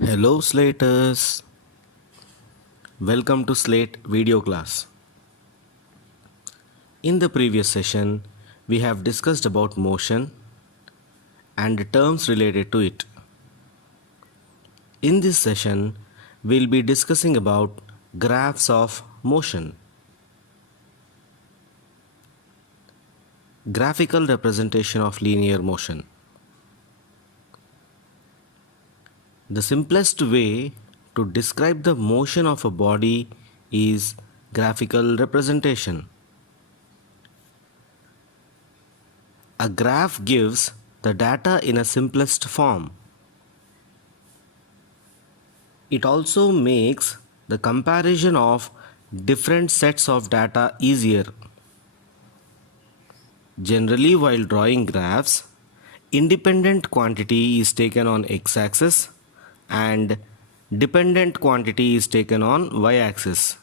Hello Slaters, welcome to Slate video class. In the previous session, we have discussed about motion and the terms related to it. In this session, we'll be discussing about graphs of motion. Graphical representation of linear motion. The simplest way to describe the motion of a body is graphical representation. A graph gives the data in a simplest form. It also makes the comparison of different sets of data easier. Generally, while drawing graphs, independent quantity is taken on x-axis and dependent quantity is taken on y-axis.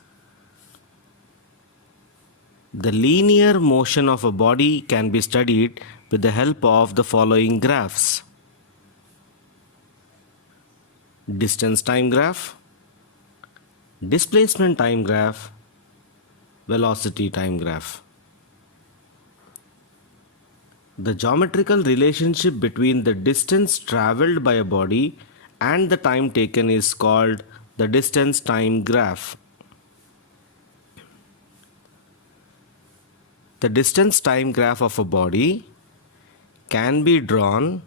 The linear motion of a body can be studied with the help of the following graphs. Distance time graph, displacement time graph, velocity time graph. The geometrical relationship between the distance traveled by a body and the time taken is called the distance time graph. The distance time graph of a body can be drawn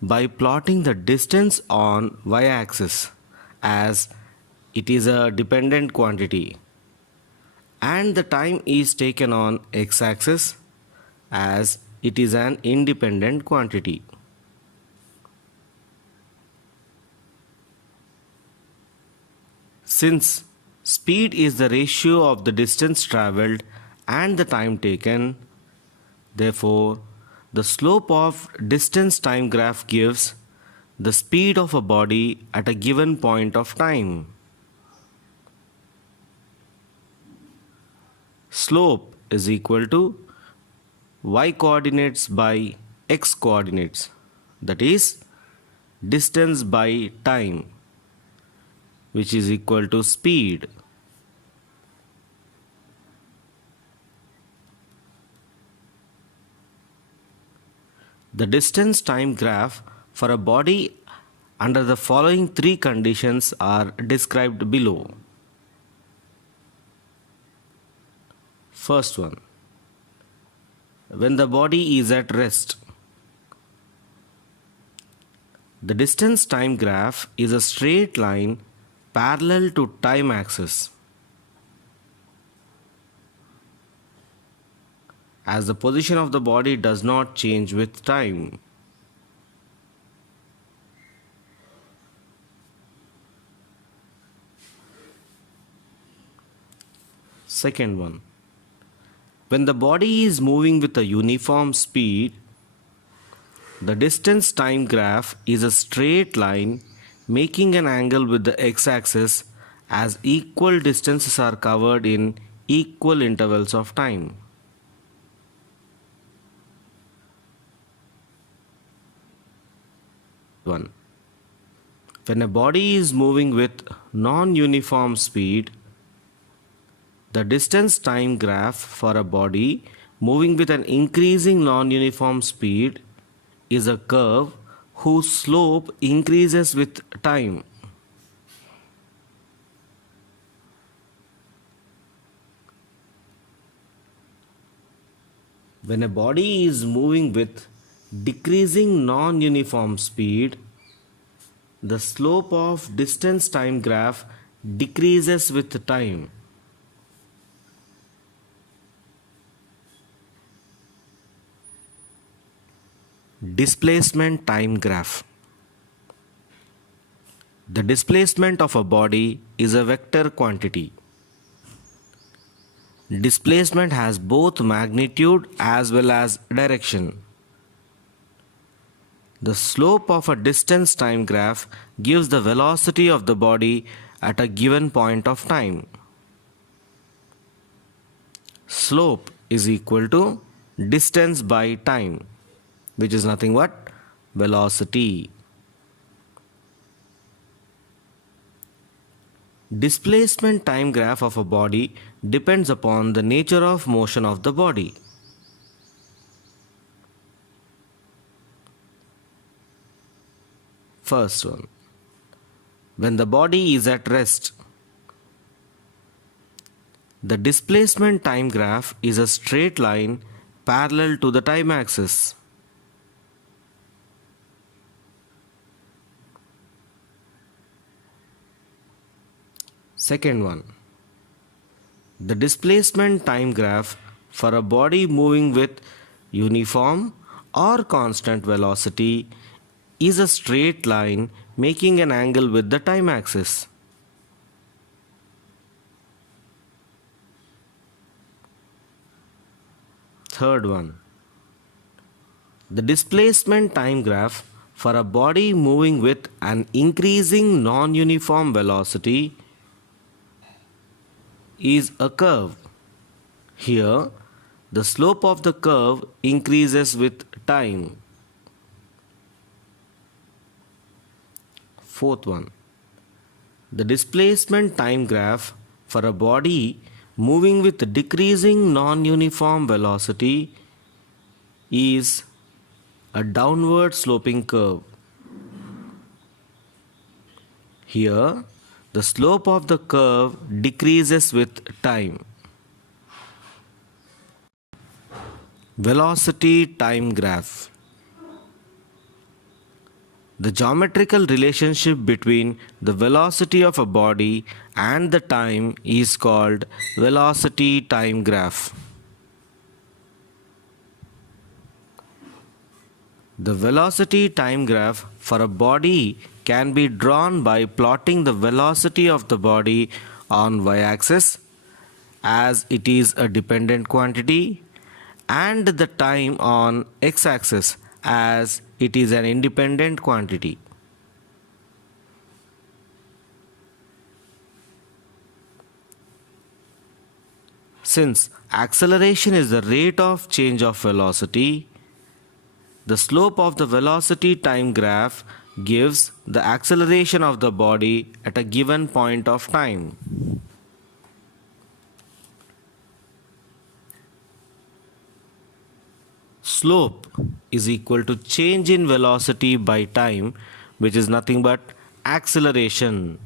by plotting the distance on y-axis as it is a dependent quantity and the time is taken on x-axis as it is an independent quantity. Since speed is the ratio of the distance traveled and the time taken, therefore the slope of distance time graph gives the speed of a body at a given point of time. Slope is equal to y coordinates by x coordinates, that is distance by time, which is equal to speed. The distance time graph for a body under the following three conditions are described below. First one, when the body is at rest. The distance time graph is a straight line parallel to time axis, as the position of the body does not change with time. Second one, when the body is moving with a uniform speed, the distance time graph is a straight line making an angle with the x-axis as equal distances are covered in equal intervals of time. One, when a body is moving with non-uniform speed, the distance time graph for a body moving with an increasing non-uniform speed is a curve whose slope increases with time. When a body is moving with decreasing non-uniform speed, the slope of distance time graph decreases with time. Displacement time graph. The displacement of a body is a vector quantity. Displacement has both magnitude as well as direction. The slope of a distance time graph gives the velocity of the body at a given point of time. Slope is equal to distance by time, which is nothing but velocity. Displacement time graph of a body depends upon the nature of motion of the body. First one, when the body is at rest, the displacement time graph is a straight line parallel to the time axis. Second one, the displacement time graph for a body moving with uniform or constant velocity is a straight line making an angle with the time axis. Third one, the displacement time graph for a body moving with an increasing non-uniform velocity is a curve. Here, the slope of the curve increases with time. Fourth one, the displacement time graph for a body moving with decreasing non-uniform velocity is a downward sloping curve. Here, the slope of the curve decreases with time. Velocity time graph. The geometrical relationship between the velocity of a body and the time is called velocity time graph. The velocity time graph for a body can be drawn by plotting the velocity of the body on y-axis as it is a dependent quantity and the time on x-axis as it is an independent quantity. Since acceleration is the rate of change of velocity, the slope of the velocity time graph gives the acceleration of the body at a given point of time. Slope is equal to change in velocity by time, which is nothing but acceleration.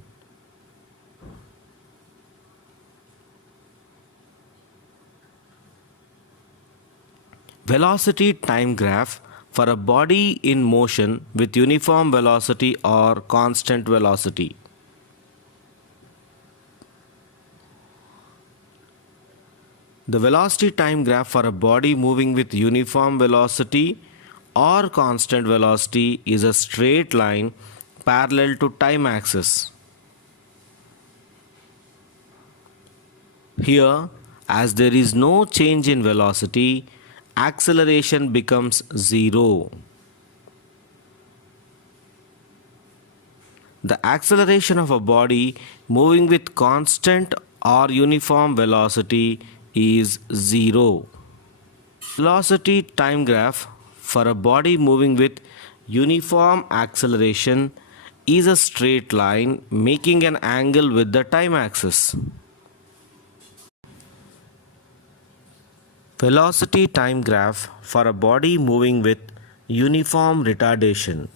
Velocity time graph for a body in motion with uniform velocity or constant velocity. The velocity time graph for a body moving with uniform velocity or constant velocity is a straight line parallel to time axis. Here, as there is no change in velocity, acceleration becomes zero. The acceleration of a body moving with constant or uniform velocity is zero. Velocity time graph for a body moving with uniform acceleration is a straight line making an angle with the time axis. Velocity time graph for a body moving with uniform retardation.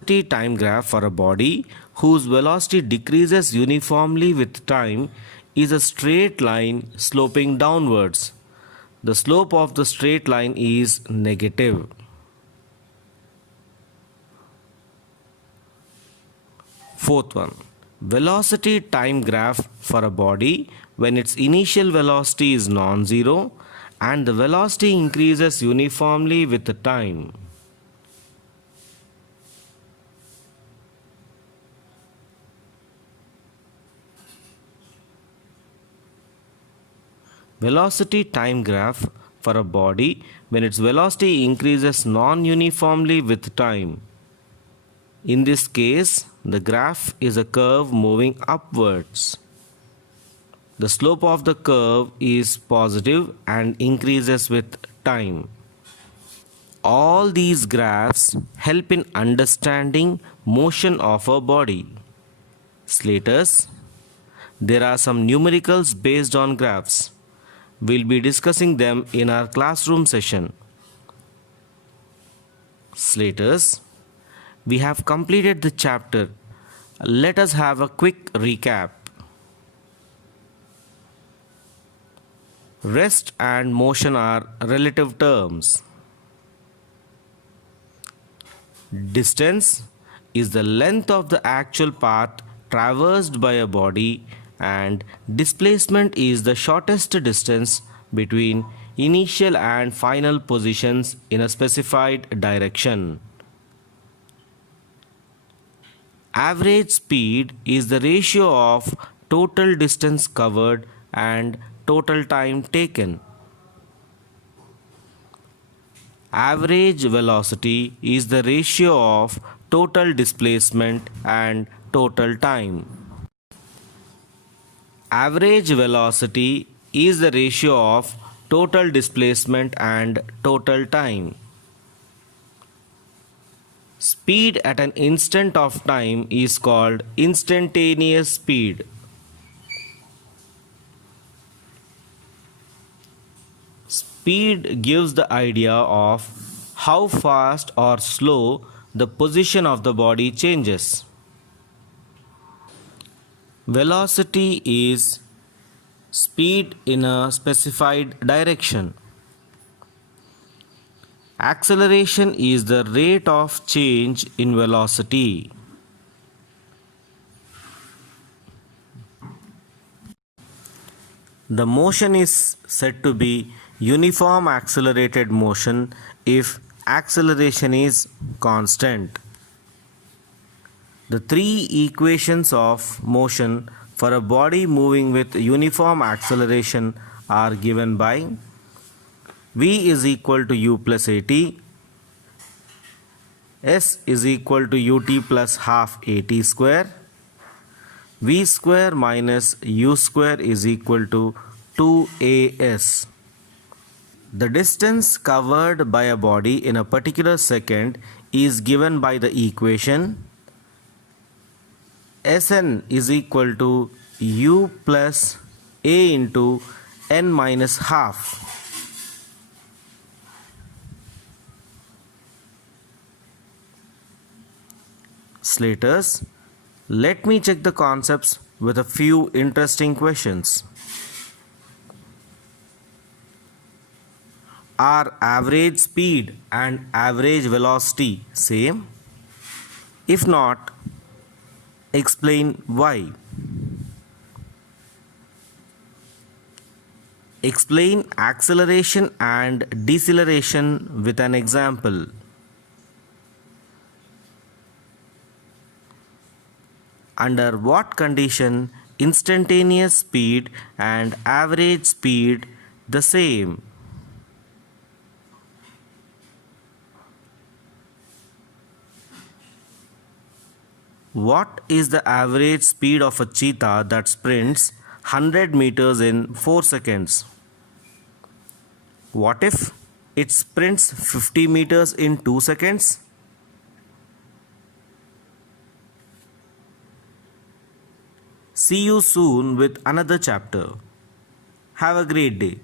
Velocity time graph for a body whose velocity decreases uniformly with time is a straight line sloping downwards. The slope of the straight line is negative. Fourth one, velocity time graph for a body when its initial velocity is non-zero and the velocity increases uniformly with the time. Velocity time graph for a body when its velocity increases non-uniformly with time. In this case, the graph is a curve moving upwards. The slope of the curve is positive and increases with time. All these graphs help in understanding motion of a body. Slaters, there are some numericals based on graphs. We'll be discussing them in our classroom session. Slaters, we have completed the chapter. Let us have a quick recap. Rest and motion are relative terms. Distance is the length of the actual path traversed by a body, and displacement is the shortest distance between initial and final positions in a specified direction. Average speed is the ratio of total distance covered and total time taken. Average velocity is the ratio of total displacement and total time. Average velocity is the ratio of total displacement and total time. Speed at an instant of time is called instantaneous speed. Speed gives the idea of how fast or slow the position of the body changes. Velocity is speed in a specified direction. Acceleration is the rate of change in velocity. The motion is said to be uniform accelerated motion if acceleration is constant. The three equations of motion for a body moving with uniform acceleration are given by V is equal to U plus AT, S is equal to UT plus half AT square, V square minus U square is equal to 2AS. The distance covered by a body in a particular second is given by the equation Sn is equal to U plus A into n minus half. Slaters, let me check the concepts with a few interesting questions. Are average speed and average velocity same? If not, explain why. Explain acceleration and deceleration with an example. Under what condition instantaneous speed and average speed the same? What is the average speed of a cheetah that sprints 100 meters in 4 seconds? What if it sprints 50 meters in 2 seconds? See you soon with another chapter. Have a great day.